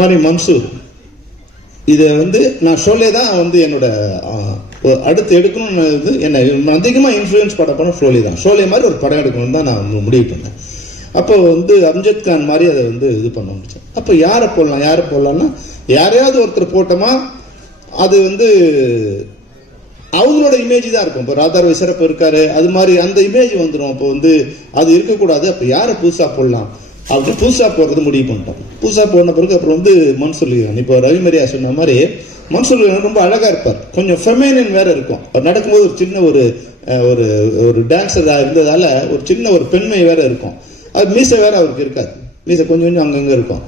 மாதிரி மன்சூர். இதை வந்து நான் ஷோலே தான் வந்து என்னோட அடுத்து எடுக்கணும்னு இது என்ன அதிகமாக இன்ஃப்ளூயன்ஸ் படம் பண்ண ஷோலே தான். ஷோலே மாதிரி ஒரு படம் எடுக்கணும்னு தான் நான் முடிவு பண்ணேன். அப்போ வந்து அம்ஜத் கான் மாதிரி அதை வந்து இது பண்ண முடிச்சேன் அப்போ யாரை போடலாம் யாரை போடலாம்னா யாரையாவது ஒருத்தர் போட்டோமா அது வந்து அவங்களோட இமேஜ் தான் இருக்கும். இப்போ ராதார் விசரப்பு இருக்காரு அது மாதிரி அந்த இமேஜ் வந்துடும் அப்போ வந்து அது இருக்கக்கூடாது. அப்போ யாரை புதுசாக போடலாம்? அப்படி புதுசாக போடுறது முடிவு பண்ணிட்டோம் புதுசாக போன பிறகு அப்புறம் வந்து மன்சூலிகான் இப்போ ரவிமரியா சொன்ன மாதிரி மன்சூலிகான் ரொம்ப அழகாக இருப்பார். கொஞ்சம் ஃபெமைனின் வேறு இருக்கும். அவர் நடக்கும்போது ஒரு சின்ன ஒரு ஒரு ஒரு டான்ஸராக இருந்ததால் ஒரு சின்ன ஒரு பெண்மை வேற இருக்கும். அது மீசை வேறு அவருக்கு இருக்காது. மீசை கொஞ்சம் கொஞ்சம் அங்கங்கே இருக்கும்.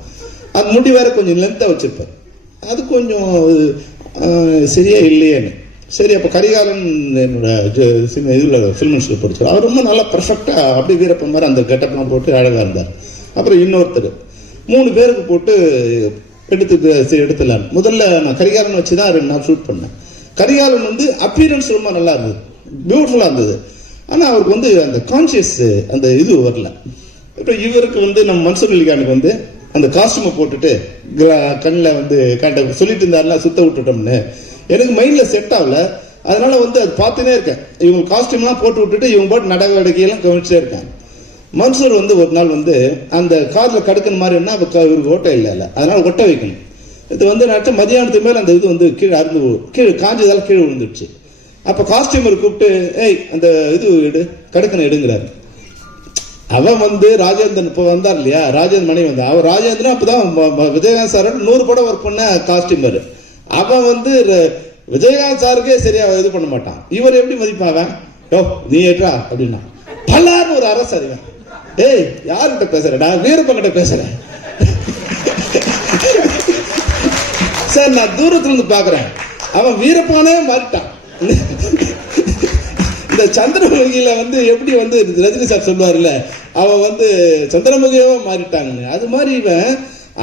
அது முடி வேற கொஞ்சம் லென்த்தாக வச்சுருப்பார். அது கொஞ்சம் சரியா இல்லையேன்னு. சரி அப்போ கரிகாலன் என்னோட சின்ன இதில் ஃபில்ம் இன்ஸ்டியூட் படிச்சார் அவர் ரொம்ப நல்லா பர்ஃபெக்டாக அப்படியே வீரப்ப மாதிரி அந்த கெட்டப்லாம் போட்டு அழகாக இருந்தார். அப்புறம் இன்னொருத்தர். மூணு பேருக்கு போட்டு எடுத்து சரி, எடுத்துடலாம். முதல்ல நான் கரிகாலன் வச்சு தான் ரெண்டு நாள் ஷூட் பண்ணேன். கரிகாலன் வந்து அப்பியரன்ஸ் ரொம்ப நல்லா இருந்தது. பியூட்டிஃபுல்லாக இருந்தது. ஆனால் அவருக்கு வந்து அந்த கான்சியஸ் அந்த இது வரல. இப்போ இவருக்கு வந்து நம்ம மன்சூர் அலிகானுக்கு வந்து அந்த காஸ்டியூமை போட்டுட்டு கண்ணில் வந்து கண்ட சொல்லிட்டு இருந்தாருலாம் சுத்த விட்டுட்டோம்னு. எனக்கு மைண்டில் செட் ஆகல. அதனால வந்து அது பார்த்துனே இருக்கேன். இவங்க காஸ்டியூம்லாம் போட்டு விட்டுட்டு இவங்க போட்டு நடவடிக்கையெல்லாம் கவனிச்சிட்டே இருக்கேன். மன்சூர் வந்து ஒரு நாள் வந்து அந்த காரில் கடுக்கிற மாதிரி என்ன அப்போ இவருக்கு ஓட்டை இல்லை இல்லை. அதனால ஒட்ட வைக்கணும். இது வந்து நட்டு மதியானத்துக்கு மேலே அந்த இது வந்து கீழே அறுந்து கீழே காஞ்சதால் கீழே விழுந்துடுச்சு. அப்போ காஸ்டியூமர் கூப்பிட்டு ஏய் அந்த இது எடு கடுக்கனை எடுங்கிறாரு. அவன் வந்து ராஜேந்திரன் இப்போ வந்தார் இல்லையா? ராஜேந்திரன் மணி வந்தான் அவன் ராஜேந்திரன் அப்போ தான் விஜயகாந்த் சார் நூறு படம் ஒர்க் பண்ண காஸ்டியூமர் அவன் வந்து விஜயகாந்த் சாருக்கே சரியாக இது பண்ண மாட்டான். இவர் எப்படி மதிப்பாவன் யோ நீ ஏற்றா அப்படின்னா. பல்லார்னு ஒரு அரசு அறிவன் ஏய் யார்கிட்ட பேசுற? நான் வீரப்பங்கிட்ட பேசுறேன் சார் நான் தூரத்துல இருந்து பாக்குறேன் அவன் வீரப்பானே மாறிட்டான். இந்த சந்திரமுகியில வந்து எப்படி வந்து ரஜினி சார் சொல்லுவார்ல அவன் வந்து சந்திரமுகியாவா மாறிட்டாங்கன்னு அது மாதிரி இவன்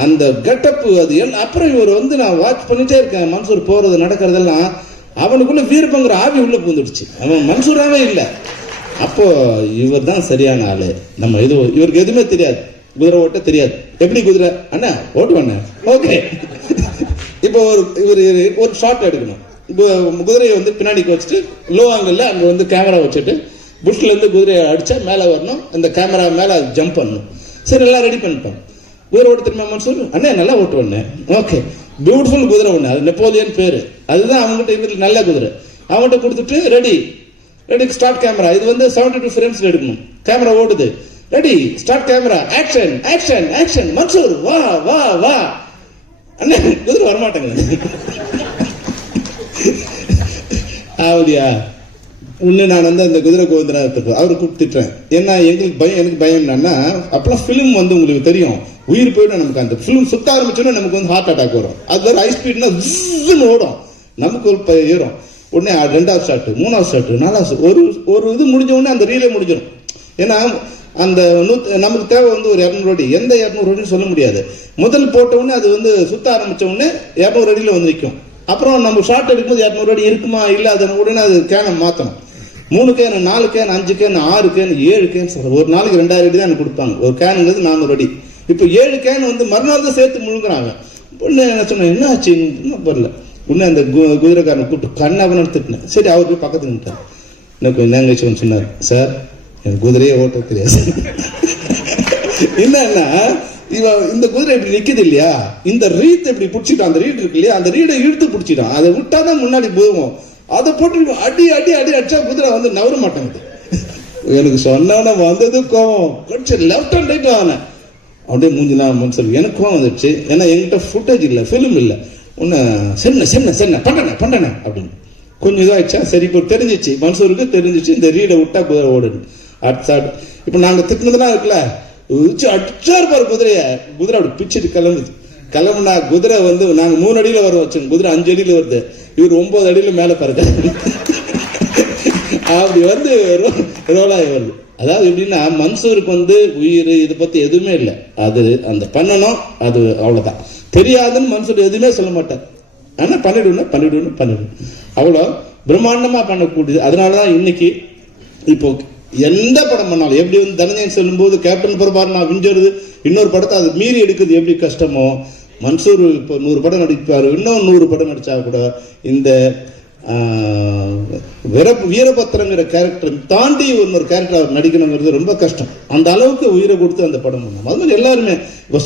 அந்த கெட்டப்பு அது அப்புறம் இவர் வந்து நான் வாட்ச் பண்ணிட்டே இருக்கேன். மன்சூர் போறது நடக்கிறதெல்லாம் அவனுக்குள்ள வீரப்பங்கிற ஆவி உள்ள பூந்துடுச்சு அவன் மன்சூராவே இல்லை. அப்போ இவர் தான் சரியான ஆளு. நம்ம இது இவருக்கு எதுவுமே தெரியாது. குதிரை ஓட்ட தெரியாது. எப்படி குதிரை? அண்ணா ஓட்டுவாண்ணே ஓகே. இப்போ ஒரு இவர் ஒரு ஷாட் எடுக்கணும். இப்போ குதிரையை வந்து பின்னாடிக்கு வச்சுட்டு லோ ஆங்கிளில் அங்கே வந்து கேமரா வச்சுட்டு புஷ்ல இருந்து குதிரையை அடிச்சா மேலே வரணும். அந்த கேமரா மேலே ஜம்ப் பண்ணணும். சரி எல்லாம் ரெடி பண்ணிட்டோம். குதிரை ஓட்ட தெரியுமா சொல்லு. அண்ணே நல்லா ஓட்டுவண்ணே ஓகே. பியூட்டிஃபுல் குதிரை ஒன்று அது நெப்போலியன் பேர். அதுதான் அவங்ககிட்ட இதில் நல்ல குதிரை. அவங்ககிட்ட கொடுத்துட்டு ரெடி ரெடி ஸ்டார்ட் கேமரா இது வந்து செவன்டி டூ ஃப்ரேம்ஸ்ல எடுக்கணும். கேமரா ஓடுது. Ready start camera action action action Mansoor வா வா வா. அண்ணே குதிரை வரமாட்டேங்க. அப்படியா உன்னை நான் வந்து அந்த குதிரை கோவிந்தராத்துக்கு அவரை கூப்பிட்டுட்டேன். ஏன்னா எங்களுக்கு பயம் எனக்கு பயம் என்னன்னா அப்பெல்லாம் ஃபிலிம் வந்து உங்களுக்கு தெரியும். உயிர் போயிடும் நமக்கு அந்த ஃபிலிம் சுத்த ஆரம்பிச்சோன்னா நமக்கு வந்து ஹார்ட் அட்டாக் வரும். அது வேற ஹை ஸ்பீட்னா ஓடும். நமக்கு ஒரு ஏறும். உடனே ரெண்டாவது ஷாட்டு மூணாவது ஷாட்டு நாலாவது ஒரு ஒரு இது முடிஞ்ச உடனே அந்த ரீலே முடிஞ்சிடும் ஏன்னா அந்த நூத் நமக்கு தேவை வந்து ஒரு இரநூறு அடி. எந்த இரநூறு அடின்னு சொல்ல முடியாது. முதல் போட்டவுடனே அது வந்து சுத்த ஆரம்பித்த உடனே இரநூறு அடியில் வந்து நிற்கும் அப்புறம் நம்ம ஷார்ட் எடுக்கும்போது இரநூறு அடி இருக்குமா இல்லை அதை உடனே அது கேனை மாற்றணும் மூணு கேனு நாலு கேன் அஞ்சு கேன் ஆறு கேன் ஏழு கேன் சொல்கிறேன் ஒரு நாளைக்கு ரெண்டாயிரம் அடி தான் எனக்கு கொடுப்பாங்க. ஒரு கேனுங்கிறது நானூறு அடி. இப்போ ஏழு கேன் வந்து மறுநாள் தான் சேர்த்து முழுங்குறாங்க. பொண்ணு என்ன சொன்னேன் என்ன ஆச்சு இன்னும் வரல. உடனே அந்த கு- குதிரைக்காரனை கூப்பிட்டு கண்ணவனு திட்டினேன் சரி அவர் போய் பக்கத்துல நின்ட்டார் எனக்கு கொஞ்சம் ஒன்று சொன்னார் சார் எனக்கு குதிரையே ஓட்ட தெரியாது சார்." என்னன்னா இவன் இந்த குதிரை இப்படி நிற்கிது இல்லையா? இந்த ரீத் இப்படி பிடிச்சிட்டான் அந்த ரீட் இருக்கு இல்லையா? அந்த ரீடை இழுத்து பிடிச்சிட்டான் அதை விட்டாதான் முன்னாடி போகும் அதை போட்டு அடி அடி அடி அடிச்சா குதிரை வந்து நவர மாட்டேங்குது. எனக்கு சொன்னவன வந்தது கோவம். கொஞ்சம் லெஃப்ட் அண்ட் ரைட் ஆன அப்படியே மூஞ்சிலாம் மனுஷன் எனக்கு கோவம் வந்துடுச்சு ஏன்னா என்கிட்ட ஃபுட்டேஜ் இல்லை ஃபிலிம் இல்லை. உன்னை சென்ன சென்ன சென்ன பண்ணன பண்ணன அப்படின்னு. கொஞ்சம் இதாகிடுச்சா சரி இப்போ தெரிஞ்சிச்சு. மன்சூருக்கு தெரிஞ்சிச்சு. இந்த ரீடை விட்டா குதிரை ஓடுது அடுத்த இப்போ நாங்கள் திட்டினதுலாம் இருக்குல்ல? உச்சு அடிச்சா இருப்பார் குதிரைய. குதிரை அப்படி பிச்சுட்டு கிளம்புது. கிளம்புனா குதிரை வந்து நாங்கள் மூணு அடியில் வர வச்சோம் குதிரை அஞ்சு அடியில் வருது. இவர் ஒன்பது அடியில் மேலே பாருங்க. அப்படி வந்து ரோலாகி வருது. அதாவது எப்படின்னா மன்சூருக்கு வந்து உயிர் இதை பற்றி எதுவுமே இல்லை. அது அந்த பண்ணணும் அது அவ்வளோதான் தெரியாதுன்னு மன்சூர் எதுவுமே சொல்ல மாட்டார். ஆனால் பண்ணிடுவேன் பண்ணிடுவேன் பண்ணிடுவேன் அவ்வளோ பிரம்மாண்டமாக பண்ணக்கூடியது. அதனால தான் இன்னைக்கு இப்போ எந்த படம் பண்ணாலும் எப்படி வந்து தனஞ்சயன் சொல்லும்போது கேப்டன் பிரபார் நான் விஞ்சருது இன்னொரு படத்தை அது மீறி எடுக்கிறது எப்படி கஷ்டமோ மன்சூர் இப்போ நூறு படம் நடிப்பார் இன்னும் நூறு படம் நடித்தா கூட இந்த ஆஹ், வீர வீரபத்திரங்கிற கேரக்டர் தாண்டி இன்னொரு கேரக்டர் அவர் நடிக்கணுங்கிறது ரொம்ப கஷ்டம். அந்த அளவுக்கு உயிரை கொடுத்து அந்த படம் பண்ணோம் அது மாதிரி எல்லாருமே இப்போ